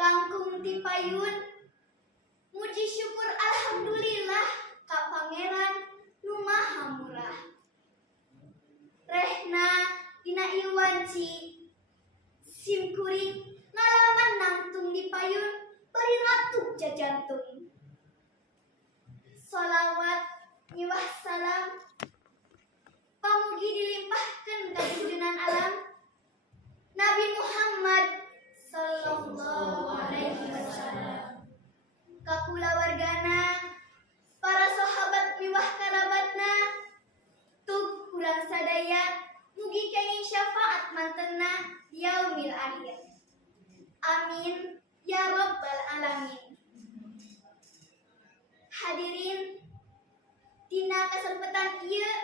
langkung ti payun muji syukur alhamdulillah ka pangeran nu maha murah. Rehna dina ieu wanci simkuring ngalaman nangtung di payun bari ratu jajantung. Sholawat miwah salam pamugi dilimpahkeun ka junjungan alam Nabi Muhammad sallallahu alaihi wasallam, ka kulawargana, para sahabat miwah karabatna, tug urang sadaya mugi kenging syafaat mantenna di yaumil akhir. Amin ya rabbal alamin. Hadirin, dina kesempatan ieu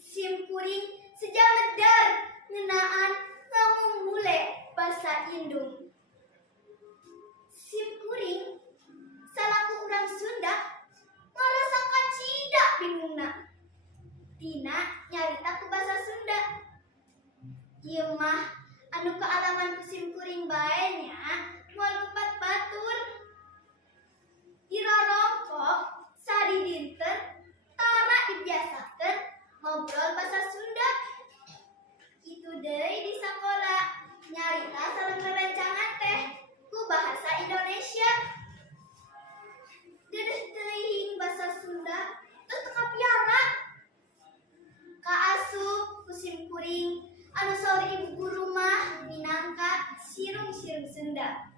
simkuring sejamedar ngeunaan ngamumule basa Indung. Simkuring salaku urang Sunda ngarasa kacida bingungna tina nyarita ku basa Sunda. Ieu mah anu kealaman ku simkuring bae nya moal ngupat batur. Dirorongkok sadi dinten tara dibiasakeun ngobrol basa Sunda. Kitu deui di sakola nyarita sareng rerencangan teh ku bahasa Indonesia. Dedeh teuing basa Sunda teu kapiara. Kaasup ku simkuring anu saur ibu guru mah minangka sirung-sirung Sunda.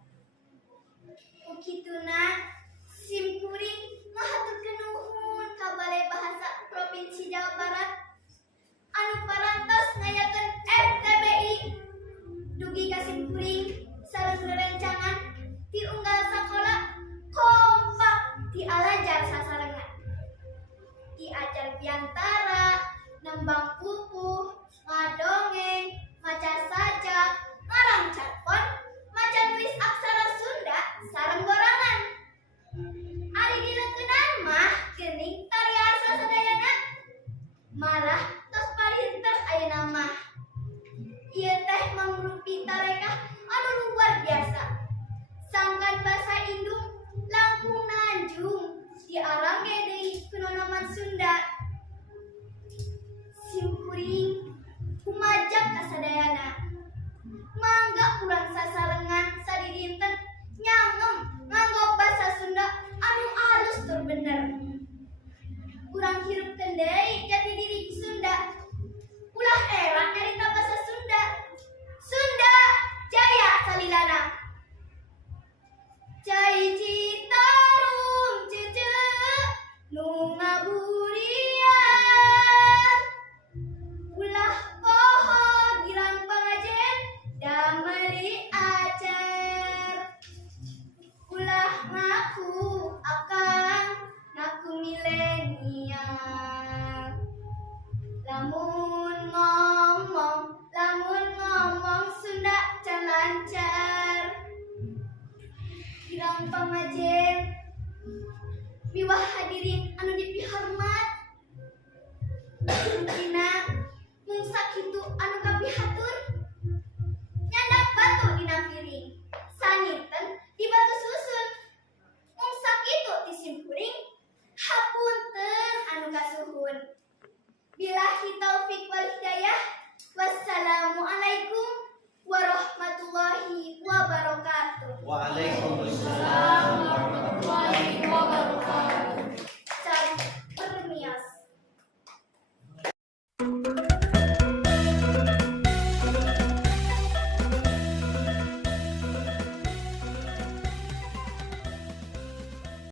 Ukituna simkuring ngahaturkeun nuhun ka Balai Bahasa Provinsi Jawa Barat anu parantos ngayakeun RTBI dugi ka simkuring sareng rerencangan ti unggal sakola kompak dialajar sasarengan. Diajar piantara, nembang pupuh, ngadongeng, maca sajak, ngarang carpon, maca nulis aksara Sunda sareng gorangan. Ari dileukeunana mah geuning tariasa sadayana. Malah tos parinter ayeuna mah. Ieu teh mangrupi tarekah anu luar biasa. Sangkan basa Indung langkung nanjung diarang ge deui ku nonoman Sunda. Simkuring kumajak ka sadayana. Mangga urang sasarengan sadidinten nyangem nganggo basa Sunda anu alus tur bener. Urang hirupkeun deui jati diri Sunda. Ulah era nyarita basa Sunda. Sunda jaya salilana. Cai Citarum ceuceu nu ngaburian. Ulah poho girang pangajen da meuli acar. Ulah ngaku akang ngaku milenial. Lamun ngomong Sunda can lancar. Girang pangajen miwah hadirin anu dipihormat. Dina mung sakitu anu kapihatur. Nyandak batu dina piring, sanginten di batu susun. Mung sakitu ti simkuring, hapunten anu kasuhun. Billahi taufik wal hidayah. Wassalamualaikum warahmatullahi wabarakatuh. Waalaikumsalam.